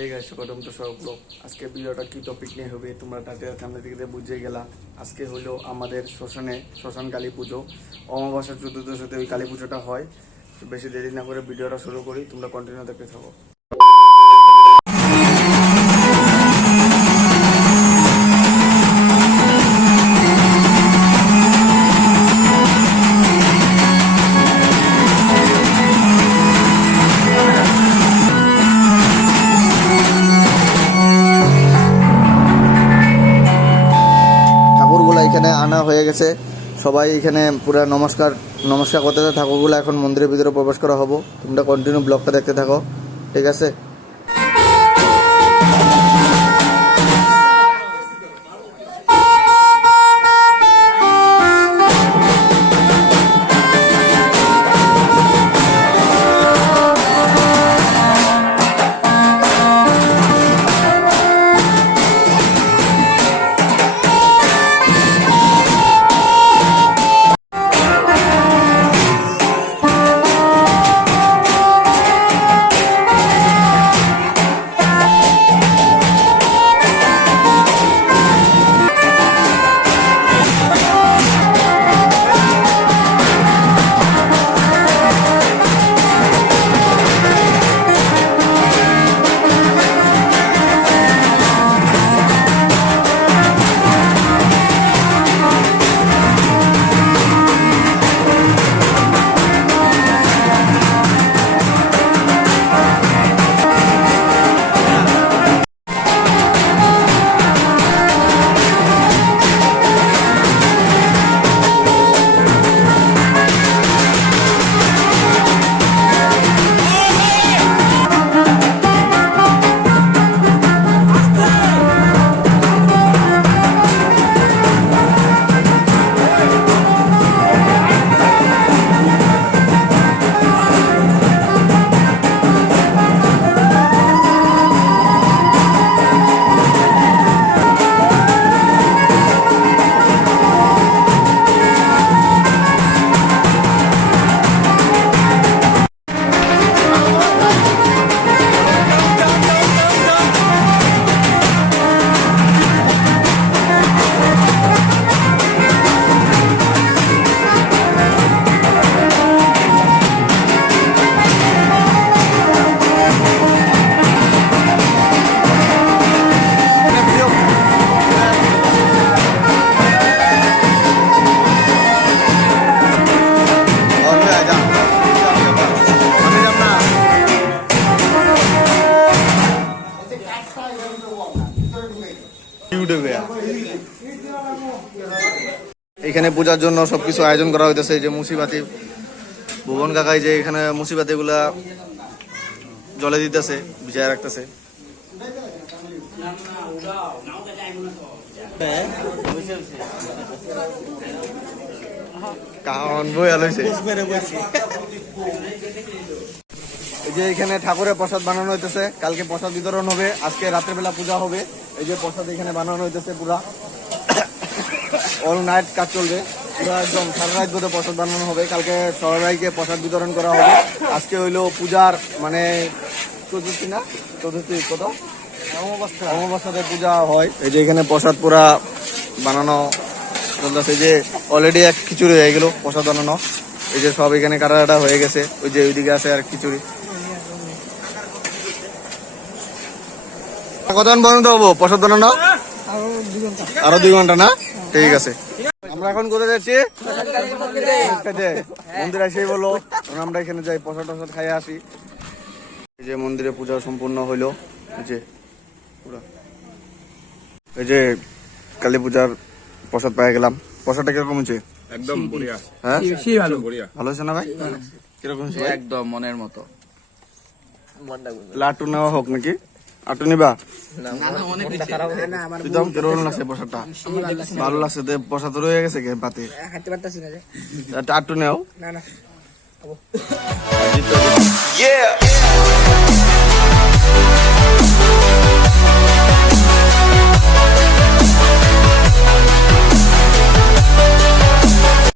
এই গাছ কদম তো সবগুলো আজকে ভিডিওটা কী টপিক নিয়ে হবে, তোমরা তাদের সামনে থেকে বুঝে গেলা। আজকে হলো আমাদের শ্মশানে, শ্মশান কালী পুজো। অমাবস্যার চতুর্দশীতে ওই কালী পুজোটা হয়। বেশি দেরি না করে ভিডিওটা শুরু করি, তোমরা কন্টিনিউ দেখতে থাকো। হয়ে গেছে। সবাই এখানে পুরো নমস্কার নমস্কার করতে ঠাকুরগুলো এখন মন্দিরের ভিতরে প্রবেশ করা হব। তোমরা কন্টিনিউ ব্লগটা দেখতে থাকো। ঠিক আছে? এখানে পূজার জন্য সবকিছু আয়োজন করা হইতেছে যে মুসিবাতি, ভুবন কাকাই যে এখানে মুসিবাতি গুলা জলে দিতেছে বিজয় রাখতেছে। কাহন বই আলোইছে এই যে এখানে ঠাকুরের প্রসাদ বানানো হইতেছে কালকে প্রসাদ বিতরণ হবে আজকে রাত্রেবেলা পূজা হবে এই যে প্রসাদ এখানে বানানো হইতেছে পুরা। অল নাইট কাজ চলবে পুরো একদম সারা রাত ধরে প্রসাদ বানানো হবে কালকে সবাইকে প্রসাদ বিতরণ করা হবে। আজকে হইল পূজার মানে চতুর্থী না? চতুর্থী কত অমাবস্যাতে পূজা হয়। এই যে এখানে প্রসাদ পুরা বানানো চলতেছে যে অলরেডি এক খিচুড়ি হয়ে গেল প্রসাদ বানানো। এই যে সব এখানে কাটা কাটা হয়ে গেছে ওই যে ওইদিকে আছে আর খিচুড়ি। কতক্ষণ পর্যন্ত হব? প্রসাদ বানানো? আরও দুই ঘণ্টা না? ঠিক আছে। আমরা এখন কোথায় যাচ্ছি? মন্দির এসেই বলো। আমরা এখানে যাই প্রসাদ টসাদ খাই আসি। এই যে মন্দিরে পূজা সম্পূর্ণ হইল। এই যে পুরা। এই যে কালী পূজার প্রসাদ পেয়ে গেলাম। প্রসাদটা কীরকম হচ্ছে একদম বঢ়িয়া হ্যাঁ? ভালো। হয়েছে না ভাই? কীরকম একদম মনের মতো। লাটু নেওয়া হোক নাকি? আটু নিবা? একদম লাগছে প্রসাদটা ভালো লাগছে দে প্রসাদ তো রয়ে গেছে পাতে আটু নেও। না না.